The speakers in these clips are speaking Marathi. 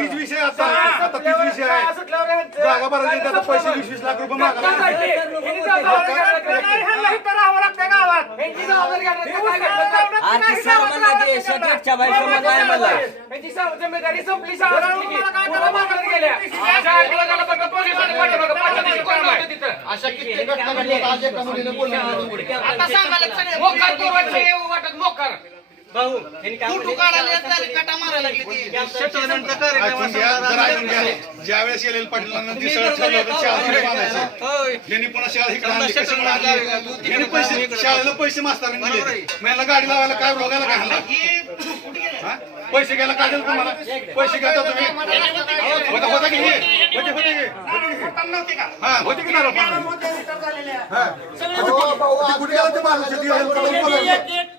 तीच विषय आता. आता तीच विषय आहे. जागा भरायची आता पैसे वीस वीस लाख रुपये मागायला आरती सर म्हणला की? शेतीच्या बायको मग म्हणला संपली झालं. पंचायतीची कोण नव्हतं तिथं. अशा कित्येक घटना घडल्यात आज एका मुलीने बोललं. नाही. आता सांगायला सगळे मोकार पोरवायचं हे वाटत मोकार फोटो काढायला येत नाही, कटा मारायला लागली ती. ऐकून घ्या, जरा ऐकून घ्या. ज्यावेळेस येलेल पाटलांना ते सगळं ठरलं होतं शाळा इकडे बांधायचं. यांनी पुन्हा शाळा इकडे आणली. कशामुळे आणली? यांनी पैसे शाळेला पैसे मास्तरांनी दिले मला गाडी लावायला काय रोगायला काय आणला हा? पैसे घ्यायला काय दिलं तुम्हाला पैसे घेता तुम्ही होता होता की हे? होते होते की? होते की? हा होते की नाही रोपा? हा. ते कुठे गेलं ते महाराष्ट्रात गेलं, पटलं बोलायचं. ते गेलं, पटलं तर ऐकून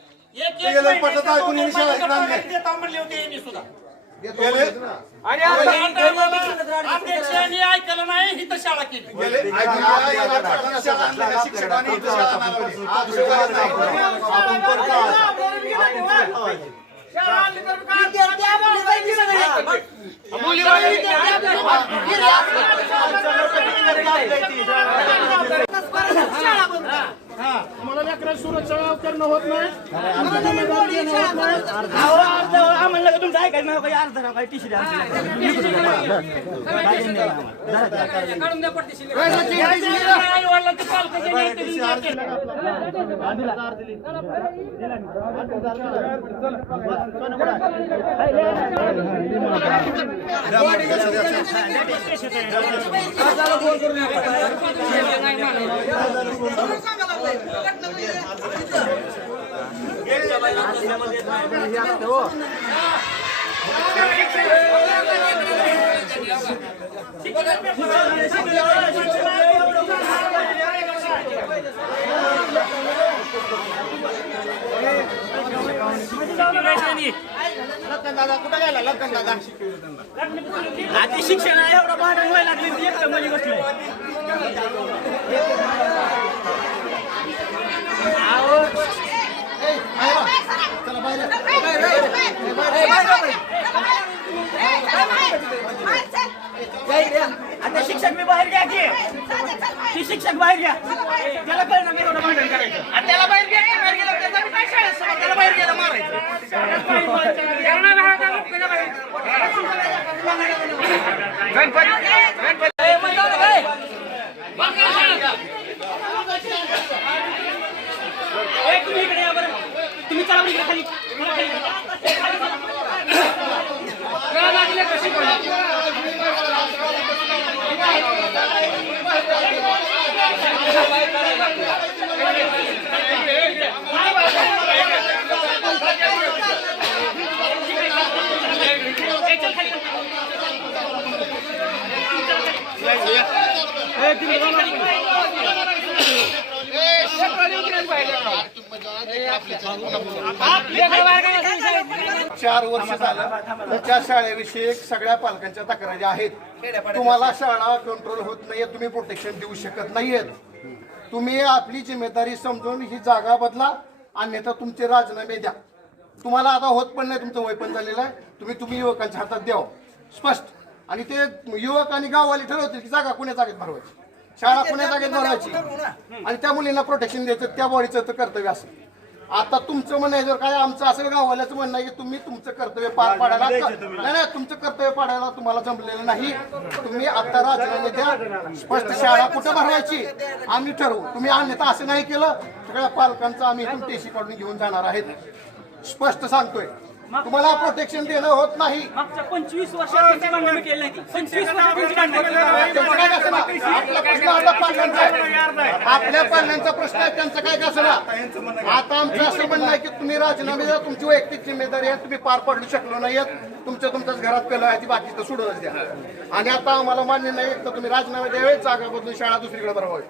गेले? ऐकलं नाही इथं शाळा केली शाळा आणली का? शिक्षकांनी इथं शाळा आणली. आज शिक्षकांनी नाही. आपण परत आवाज. मला लेकरा नाव करणं होत नाही. आम्हाला तुमचं ऐकायचं नाव काही अर्ध काही टी शर्ट आता शिक्षण एवढं भांडण व्हायला लागली ती एकटं म्हणजे गोष्ट नाही. बाहेर घ्या. आता शिक्षक मी बाहेर घ्या की ती शिक्षक बाहेर घ्या. त्याला कळलं नाही एवढं भांडण करायचं. आणि त्याला बाहेर गेलं बाहेर गेलं त्याचा बी काय शाळेत समोर त्याला बाहेर गेलं मारायचं. ए. ए, तुम्ही इकडे या बरं. तुम्ही चला बरं इकडे खाली. मला खाली घ्या. ए, खाली चला. ए, तुम्ही जाऊ नका. चार वर्ष झालं त्या शाळेविषयी सगळ्या पालकांच्या तक्रारी आहेत. तुम्हाला शाळा कंट्रोल होत नाहीये तुम्ही प्रोटेक्शन देऊ शकत नाहीयेत. तुम्ही आपली जिम्मेदारी समजून ही जागा बदला अन्यथा तुमचे राजीनामे द्या. तुम्हाला आता होत पण नाही तुमचं वय पण झालेलं आहे. तुम्ही तुम्ही युवकांच्या हातात द्यावं स्पष्ट. आणि ते युवक आणि गाववाले ठरवतील की जागा कुण्या जागेत भरवायची? शाळा कुण्या जागेत भरवायची आणि त्या मुलींना प्रोटेक्शन द्यायचं त्या बॉडीचं तर कर्तव्य असेल. आता तुमचं जर काय आमचं असेल गाववाल्याचं म्हणणं आहे की तुम्ही तुमचं कर्तव्य पार पाडायला नाही नाही तुमचं कर्तव्य पाडायला तुम्हाला जमलेलं नाही. तुम्ही आता राजीनामे द्या. स्पष्ट शाळा कुठं भरवायची आम्ही ठरवू. तुम्ही अन्यथा असं नाही केलं. सगळ्या पालकांचं आम्ही इथून टेशी काढून घेऊन जाणार आहेत. स्पष्ट सांगतोय. तुम्हाला प्रोटेक्शन देणं होत नाही. मागच्या पंचवीस वर्षात त्यांची भांडणं केली नाही ती. पंचवीस वर्षात त्यांची भांडणं केली? नाही. त्यांचं काय कसं आपला प्रश्न आता पालकांचा आहे. आपल्या पालकांचा प्रश्न आहे त्यांचं काय कसं आता आमचं असं म्हणणं आहे की तुम्ही राजीनामे द्या तुमची वैयक्तिक जिम्मेदारी आहे तुम्ही पार पडू शकलो नाहीयेत. तुमच्या तुमच्याच घरात कल आहे ती बाकी तर सोडूनच द्या. आणि आता आम्हाला मान्य नाही तर तुम्ही राजीनामे द्यावे जागा बदलून शाळा दुसरीकडे भरवावी.